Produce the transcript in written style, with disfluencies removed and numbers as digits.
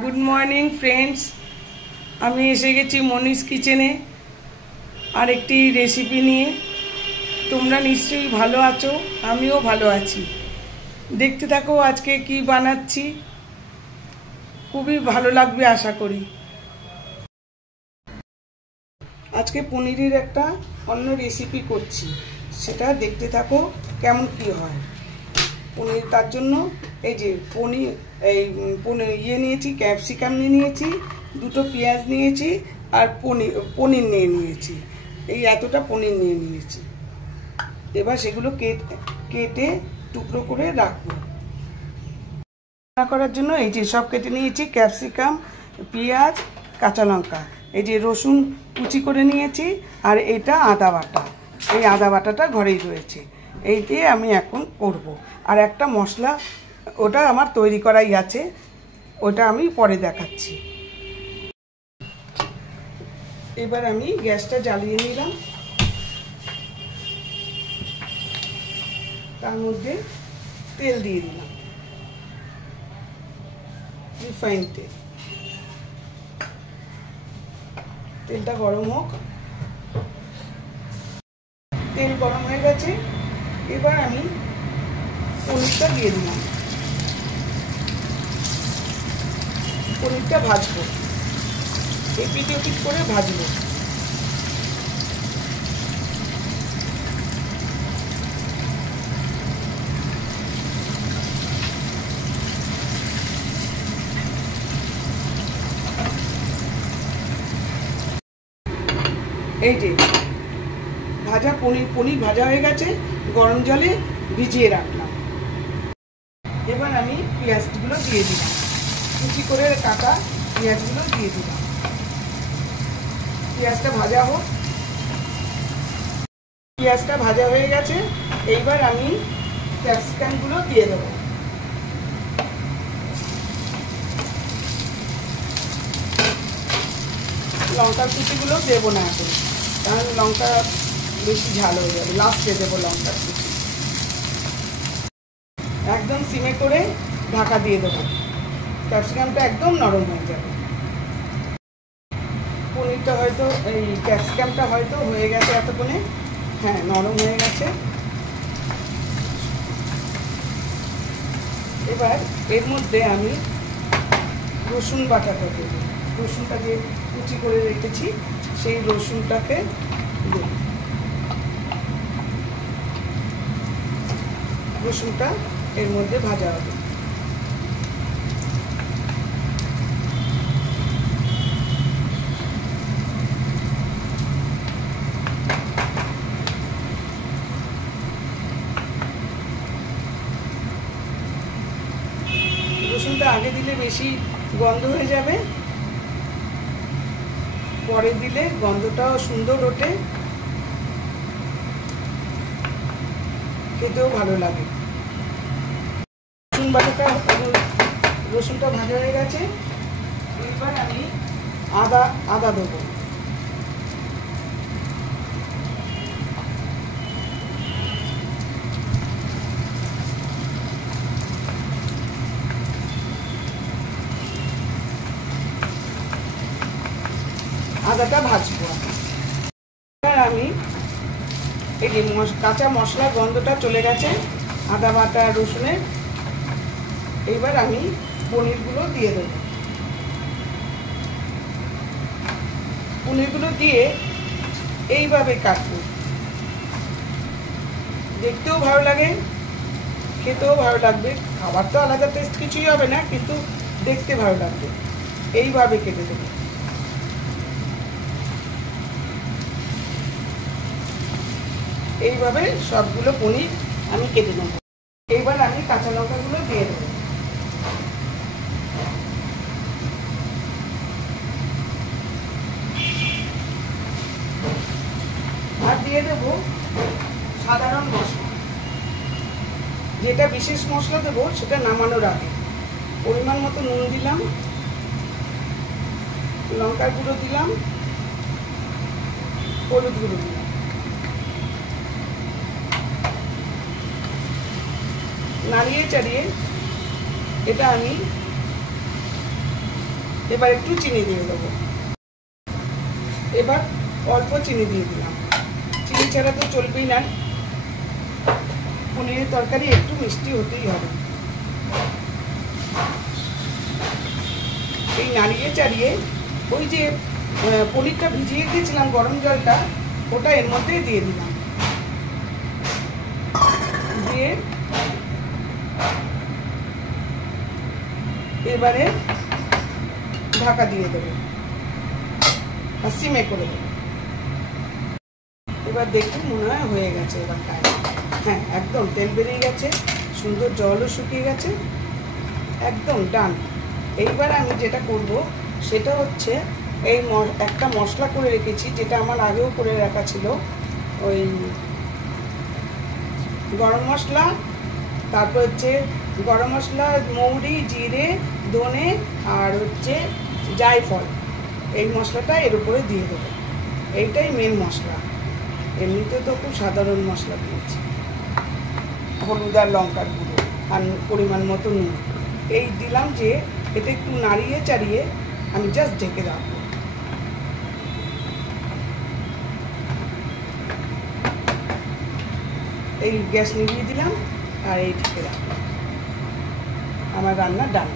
Good morning friends আমি এসে গেছি মনিস কিচেনে আর একটি রেসিপি নিয়ে। তোমরা নিশ্চয়ই ভালো আছো, আমিও ভালো আছি। দেখতে থাকো আজকে কি বানাচ্ছি, খুবই ভালো লাগবে আশা করি। আজকে পনিরের একটা অন্য রেসিপি করছি, সেটা দেখতে থাকো কেমন কি হয়। পনির তার জন্য এই যে পনির নিয়েছি, ক্যাপসিকাম নিয়েছি, দুটো পেঁয়াজ নিয়েছি আর পনির নিয়েছি। এই এতটা পনির নিয়েছি। এবার সেগুলো কেটে টুকরো করে রাখবো। রান্না করার জন্য এই যে সব কেটে নিয়েছি, ক্যাপসিকাম, পেঁয়াজ, কাঁচা লঙ্কা, এই যে রসুন কুচি করে নিয়েছি, আর এটা আদা বাটা। এই আদা বাটাটা ঘরেই রয়েছে, এই দিয়ে আমি এখন করব। আর একটা মশলা ওটা আমার তৈরি করাই আছে, ওটা আমি পরে দেখাচ্ছি। এবার আমি গ্যাসটা জ্বালিয়ে নিলাম, তার মধ্যে তেল দিয়ে দিলাম, রিফাইন তেল। তেলটা গরম হোক। তেল গরম হয়ে গেছে, এবার আমি পনিরটা দিয়ে দিলাম। পনিরটা ভাজবো, এপিট ওপিট করে ভাজবো। এই যে ভাজা পনির ভাজা হয়ে গেছে, গরম জলে ভিজিয়ে রাখলাম। এবার আমি পেঁয়াজগুলো দিয়ে দিলাম, কুচি করে কাটা পেঁয়াজগুলো দিয়ে দিলাম। পেঁয়াজটা ভাজা হোক। পেঁয়াজটা ভাজা হয়ে গেছে, এইবার আমি ক্যাপসিকামগুলো দিয়ে দেবো। লঙ্কার কুচিগুলো দেবো না এখন, কারণ লঙ্কা বেশি ঝাল হয়ে যাবে, লাস্টে দেবো লঙ্কার কুচি। একদম সিমে করে ঢাকা দিয়ে দেবো, ক্যাপসিকামটা একদম নরম হয়ে যাবে। পনিরটা হয়তো এই ক্যাপসিকামটা হয়তো হয়ে গেছে এতক্ষণে, হ্যাঁ নরম হয়ে গেছে। এবার এর মধ্যে আমি রসুন বাটাটা দেব। রসুনটা যে কুচি করে রেখেছি সেই রসুনটাকে দেব। রসুনটা এর মধ্যে ভাজা হবে। রসুনটা আগে দিলে বেশি গন্ধ হয়ে যাবে, পরে দিলে গন্ধটাও সুন্দর ওঠে, খেতেও ভালো লাগে। রসুনটা ভাজা হয়ে গেছে, এবার আমি আদা দেবো। আদাটা ভাজবো। এবার আমি এই যে কাঁচা মশলার গন্ধটা চলে গেছে আদা বাটা রসুনের, এইবার আমি পনিরগুলো দিয়ে দেবো। পনিরগুলো দিয়ে এইভাবে কাটবো, দেখতেও ভালো লাগে, খেতেও ভালো লাগবে। খাবার তো আলাদা টেস্ট কিছুই হবে না, কিন্তু দেখতে ভালো লাগবে। এইভাবে কেটে দেবো। এইভাবে সবগুলো পনির আমি কেটে নেব। এইবার আমি কাঁচা লঙ্কাগুলো দিয়ে দেবো। আর দিয়ে দেবো সাধারণ মশলা। যেটা বিশেষ মশলা দেবো সেটা নামানোর আগে। পরিমাণ মতো নুন দিলাম, লঙ্কার গুঁড়ো দিলাম, হলুদ গুঁড়ো দিলাম। নাড়িয়ে চাড়িয়ে এটা আমি এবার একটু চিনি দিয়ে দেবো। এবার অল্প চিনি দিয়ে দিলাম, চিনি ছাড়া তো চলবেই না, পনিরের তরকারি একটু মিষ্টি হতেই হবে। এই নাড়িয়ে চাড়িয়ে ওই যে পনিরটা ভিজিয়ে দিয়েছিলাম গরম জলটা, ওটা এর মধ্যে দিয়ে দিলাম, দিয়ে এবারে ঢাকা দিয়ে দেবো আর সিমে করে দেবো। এবার দেখুন মনে হয় হয়ে গেছে। এবার খাই, হ্যাঁ একদম তেল বেরিয়ে গেছে, সুন্দর জলও শুকিয়ে গেছে, একদম ডান। এইবার আমি যেটা করব সেটা হচ্ছে এই একটা মশলা করে রেখেছি, যেটা আমার আগেও করে রাখা ছিল, ওই গরম মশলা, তারপর হচ্ছে গরম মশলা, মৌরি, জিরে, ধনে আর হচ্ছে জায়ফল, এই মশলাটা এর উপরে দিয়ে দেবো। এইটাই মেন মশলা, এমনিতে তো খুব সাধারণ মশলা দিয়েছি, হলুদ আর লঙ্কার গুঁড়ো আর পরিমাণ মতো নুন এই দিলাম। যে এটা একটু নাড়িয়ে চাড়িয়ে আমি জাস্ট ঢেকে রাখবো। এই গ্যাস নিভিয়ে দিলাম আর এই ঢেকে রাখবো। আমার রান্না ডান।